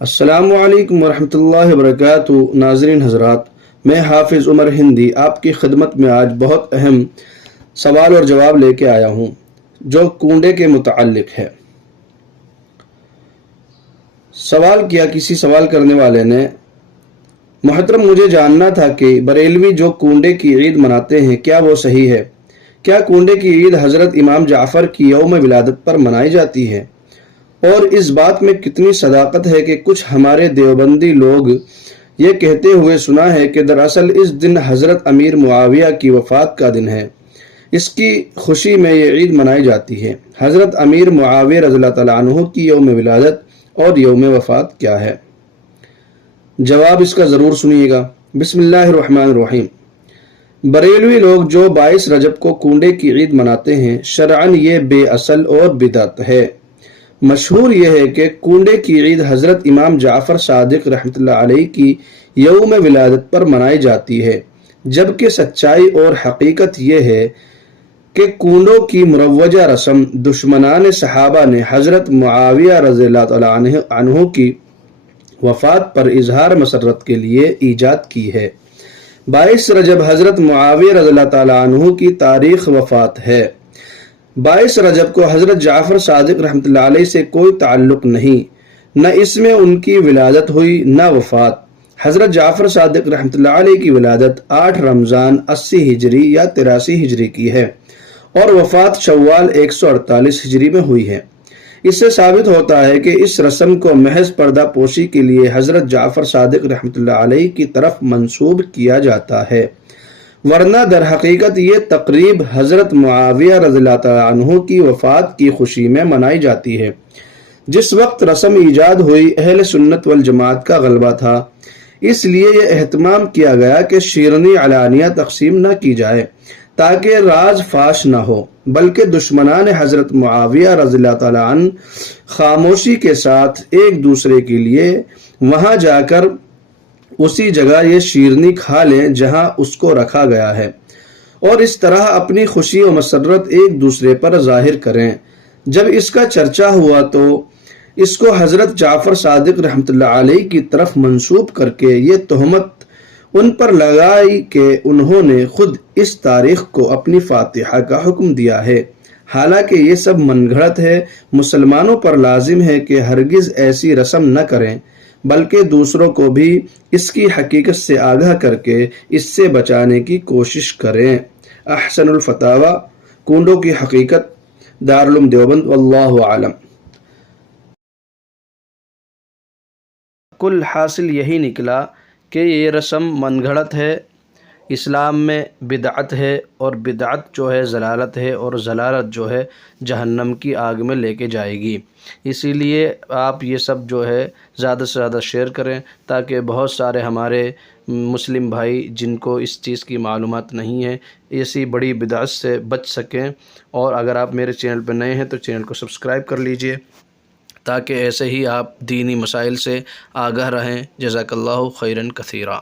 السلام علیکم ورحمۃ اللہ وبرکاتہ۔ ناظرین حضرات، میں حافظ عمر ہندی آپ کی خدمت میں آج بہت اہم سوال اور جواب لے کے آیا ہوں جو کنڈے کے متعلق ہے۔ سوال کیا کسی سوال کرنے والے نے، محترم مجھے جاننا تھا کہ بریلوی جو کنڈے کی عید مناتے ہیں کیا وہ صحیح ہے؟ کیا کنڈے کی عید حضرت امام جعفر کی یوم ولادت پر منائی جاتی ہے؟ اور اس بات میں کتنی صداقت ہے کہ کچھ ہمارے دیوبندی لوگ یہ کہتے ہوئے سنا ہے کہ دراصل اس دن حضرت امیر معاویہ کی وفات کا دن ہے، اس کی خوشی میں یہ عید منائی جاتی ہے۔ حضرت امیر معاویہ رضی اللہ تعالیٰ عنہ کی یوم ولادت اور یوم وفات کیا ہے؟ جواب اس کا ضرور سنیے گا۔ بسم اللہ الرحمن الرحیم۔ بریلوی لوگ جو 22 رجب کو کنڈے کی عید مناتے ہیں، شرعاً یہ بے اصل اور بدعت ہے۔ مشہور یہ ہے کہ کنڈے کی عید حضرت امام جعفر صادق رحمۃ اللہ علیہ کی یوم ولادت پر منائی جاتی ہے، جبکہ سچائی اور حقیقت یہ ہے کہ کنڈوں کی مروجہ رسم دشمنان صحابہ نے حضرت معاویہ رضی اللہ تعالیٰ عنہ کی وفات پر اظہار مسرت کے لیے ایجاد کی ہے۔ 22 رجب حضرت معاویہ رضی اللہ تعالیٰ عنہ کی تاریخ وفات ہے۔ 22 رجب کو حضرت جعفر صادق رحمۃ اللہ علیہ سے کوئی تعلق نہیں، نہ اس میں ان کی ولادت ہوئی نہ وفات۔ حضرت جعفر صادق رحمۃ اللہ علیہ کی ولادت 8 رمضان 80 ہجری یا 83 ہجری کی ہے اور وفات شوال 148 ہجری میں ہوئی ہے۔ اس سے ثابت ہوتا ہے کہ اس رسم کو محض پردہ پوشی کے لیے حضرت جعفر صادق رحمۃ اللہ علیہ کی طرف منسوب کیا جاتا ہے، ورنہ در حقیقت یہ تقریب حضرت معاویہ رضی اللہ تعالیٰ عنہ کی وفات کی خوشی میں منائی جاتی ہے۔ جس وقت رسم ایجاد ہوئی اہل سنت والجماعت کا غلبہ تھا، اس لیے یہ اہتمام کیا گیا کہ شیرنی علانیہ تقسیم نہ کی جائے تاکہ راز فاش نہ ہو، بلکہ دشمنان حضرت معاویہ رضی اللہ تعالیٰ عنہ خاموشی کے ساتھ ایک دوسرے کے لیے وہاں جا کر اسی جگہ یہ شیرنی کھا لیں جہاں اس کو رکھا گیا ہے، اور اس طرح اپنی خوشی و مسرت ایک دوسرے پر ظاہر کریں۔ جب اس کا چرچا ہوا تو اس کو حضرت جعفر صادق رحمۃ اللہ علیہ کی طرف منسوب کر کے یہ تہمت ان پر لگائی کہ انہوں نے خود اس تاریخ کو اپنی فاتحہ کا حکم دیا ہے، حالانکہ یہ سب من گھڑت ہے۔ مسلمانوں پر لازم ہے کہ ہرگز ایسی رسم نہ کریں، بلکہ دوسروں کو بھی اس کی حقیقت سے آگاہ کر کے اس سے بچانے کی کوشش کریں۔ احسن الفتاوی، کنڈوں کی حقیقت، دارالعلوم دیوبند، واللہ اعلم۔ کل حاصل یہی نکلا کہ یہ رسم من گھڑت ہے، اسلام میں بدعت ہے، اور بدعت جو ہے ضلالت ہے، اور ضلالت جو ہے جہنم کی آگ میں لے کے جائے گی۔ اسی لیے آپ یہ سب جو ہے زیادہ سے زیادہ شیئر کریں تاکہ بہت سارے ہمارے مسلم بھائی جن کو اس چیز کی معلومات نہیں ہے ایسی بڑی بدعت سے بچ سکیں۔ اور اگر آپ میرے چینل پہ نئے ہیں تو چینل کو سبسکرائب کر لیجئے تاکہ ایسے ہی آپ دینی مسائل سے آگاہ رہیں۔ جزاک اللہ خیراً کثیرا۔